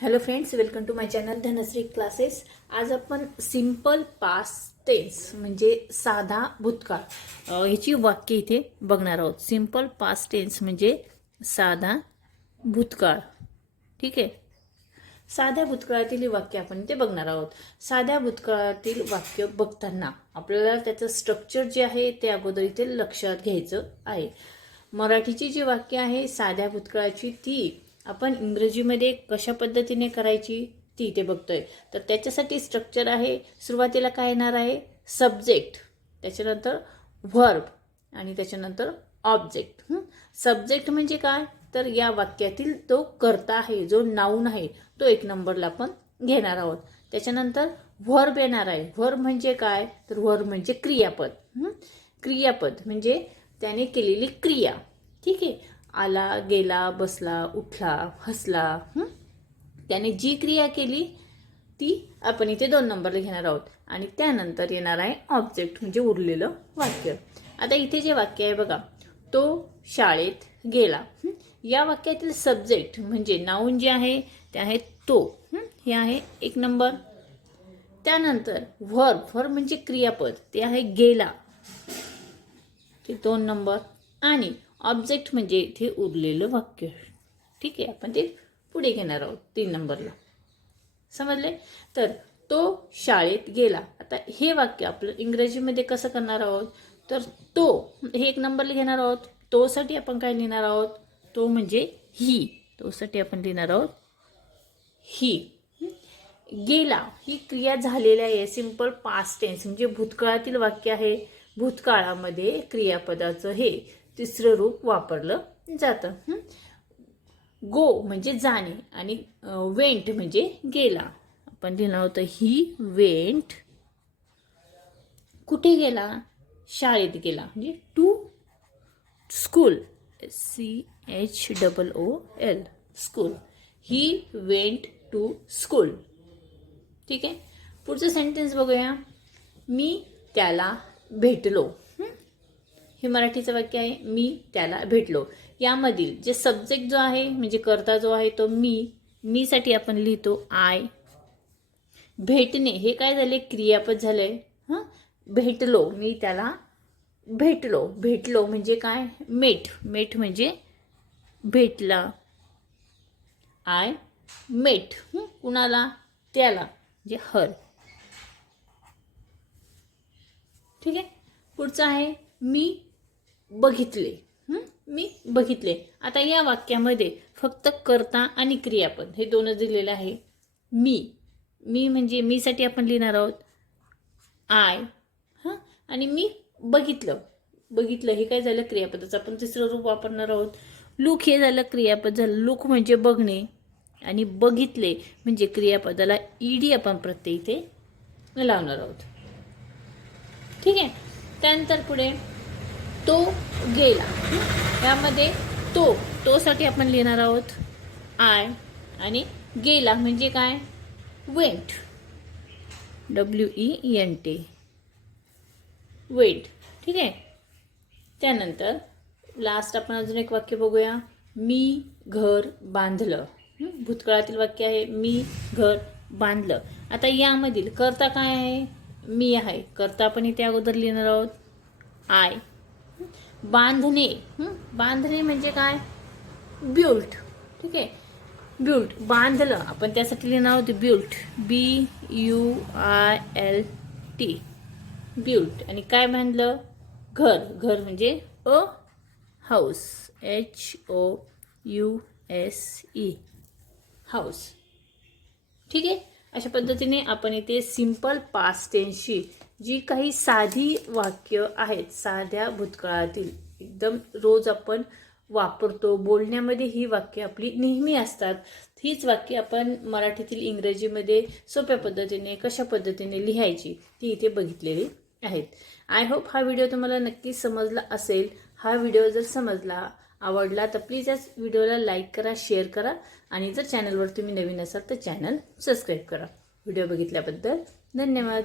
Hello friends, welcome to my channel Dhanashree classes. आज आपण simple past tense म्हणजे साधा भूतकाळ ह्याची वाक्य इथे बघणार आहोत. सिंपल पास्ट टेन्स म्हणजे साधा भूतकाळ. ठीक आहे, साध्या भूतकाळातील ही वाक्य आपण इथे बघणार आहोत. साध्या भूतकाळातील वाक्य बघताना आपल्याला त्याचं स्ट्रक्चर जे आहे ते अगोदर इथे लक्षात घ्यायचं आहे. मराठीची जी वाक्य आहे साध्या भूतकाळाची ती आपण इंग्रजीमध्ये कशा पद्धतीने करायची ती इथे बघतोय. तर त्याच्यासाठी स्ट्रक्चर आहे. सुरुवातीला काय येणार आहे? सब्जेक्ट, त्याच्यानंतर व्हर्ब आणि त्याच्यानंतर ऑब्जेक्ट. सब्जेक्ट म्हणजे काय? तर या वाक्यातील तो कर्ता आहे, जो नाऊन आहे तो एक नंबरला आपण घेणार आहोत. त्याच्यानंतर व्हर्ब येणार आहे. व्हर्ब म्हणजे काय? तर व्हर्ब म्हणजे क्रियापद. क्रियापद म्हणजे त्याने केलेली क्रिया. ठीक आहे, आला, गेला, बसला, उठला, हसला, त्याने जी क्रिया केली ती आपण इथे 2 नंबरला घेणार आहोत. आणि त्यानंतर येणार आहे ऑब्जेक्ट म्हणजे उरलेलं वाक्य. आता इथे जे वाक्य आहे बघा, तो शाळेत गेला. या वाक्यातील सब्जेक्ट म्हणजे नाऊन जे आहे ते आहे तो, हे आहे 1 नंबर. त्यानंतर व्हर्ब म्हणजे क्रियापद, ते आहे गेला, ते 2 नंबर. आणि ऑब्जेक्ट म्हणजे इथे उरलेलं वाक्य. ठीक आहे, आपण ते पुढे घेणार आहोत 3 नंबरला. समजले? तर तो शाळेत गेला. आता हे वाक्य आपलं इंग्रजीमध्ये कसं करणार आहोत? तर तो हे 1 नंबरला घेणार आहोत. तो साठी आपण काय लिहिणार आहोत? तो म्हणजे ही. तो साठी आपण लिहिणार आहोत ही. गेला ही क्रिया झालेली आहे. सिंपल पास्ट टेन्स म्हणजे भूतकाळातील वाक्य आहे. भूतकाळामध्ये क्रियापदाचं हे तिसरं रूप वापरलं जातं. गो म्हणजे जाणे आणि वेंट म्हणजे गेला. आपण लिहिलं होतं ही वेंट. कुठे गेला? शाळेत गेला म्हणजे to school. SCHOOL school. He went to school. ठीक आहे, पुढचं सेंटेन्स बघूया. मी त्याला भेटलो. हे मराठीचं वाक्य आहे. मी त्याला भेटलो. यामधील जे सब्जेक्ट जो आहे म्हणजे कर्ता जो आहे तो मी साठी आपण लिहितो आय. भेटणे हे काय झाले? क्रियापद झालंय. भेटलो, मी त्याला भेटलो. भेटलो म्हणजे काय? मेट. मेट म्हणजे भेटला. आय मेट कुणाला? त्याला म्हणजे हर. ठीक आहे, पुढचं आहे मी बघितले. मी बघितले. आता या वाक्यामध्ये फक्त कर्ता आणि क्रियापद हे दोनच दिलेलं आहे. मी म्हणजे मी साठी आपण लिहिणार आहोत आय. आणि मी बघितलं. बघितलं हे काय झालं? क्रियापदाचं आपण तिसरं रूप वापरणार आहोत. लुक हे झालं क्रियापद झालं. लुक म्हणजे बघणे आणि बघितले म्हणजे क्रियापदाला ईडी आपण प्रत्यय इथे लावणार आहोत. ठीक आहे, त्यानंतर पुढे तो गेला. यामध्ये तो साठी आपण लिहिणार आहोत आय. आणि गेला म्हणजे काय? वेंट. WENT went. ठीक आहे, त्यानंतर लास्ट आपण अजून एक वाक्य बघूया. मी घर बांधलं. भूतकाळातील वाक्य आहे. मी घर बांधलं. आता यामधील कर्ता काय आहे? मी आहे. कर्ता आपण इथे अगोदर लिहिणार आहोत आय. बांधणे. बांधणे म्हणजे काय? ब्युल्ट. ठीक आहे, ब्युल्ट बांधलं आपण त्यासाठी लिहिणार आहोत ब्युल्ट. BUILT built. आणि काय बांधलं? घर. घर म्हणजे अ हाऊस. HOUSE house. ठीक आहे, अशा पद्धतीने आपण इथे सिंपल पास्ट टेन्सची जी काही साधी वाक्य आहेत साध्या भूतकाळातील एकदम रोज आपण वापरतो, बोलण्यामध्ये ही वाक्य आपली नेहमी असतात, हीच वाक्य आपण मराठीतील इंग्रजीमध्ये सोप्या पद्धतीने कशा पद्धतीने लिहायची ती इथे बघितलेली आहेत. आय होप हा व्हिडिओ तुम्हाला नक्कीच समजला असेल. हा व्हिडिओ जर समजला, आवडला तर प्लीज या व्हिडिओला लाईक करा, शेअर करा आणि जर चॅनलवर तुम्ही नवीन असाल तर चॅनल सबस्क्राईब करा. व्हिडिओ बघितल्याबद्दल धन्यवाद.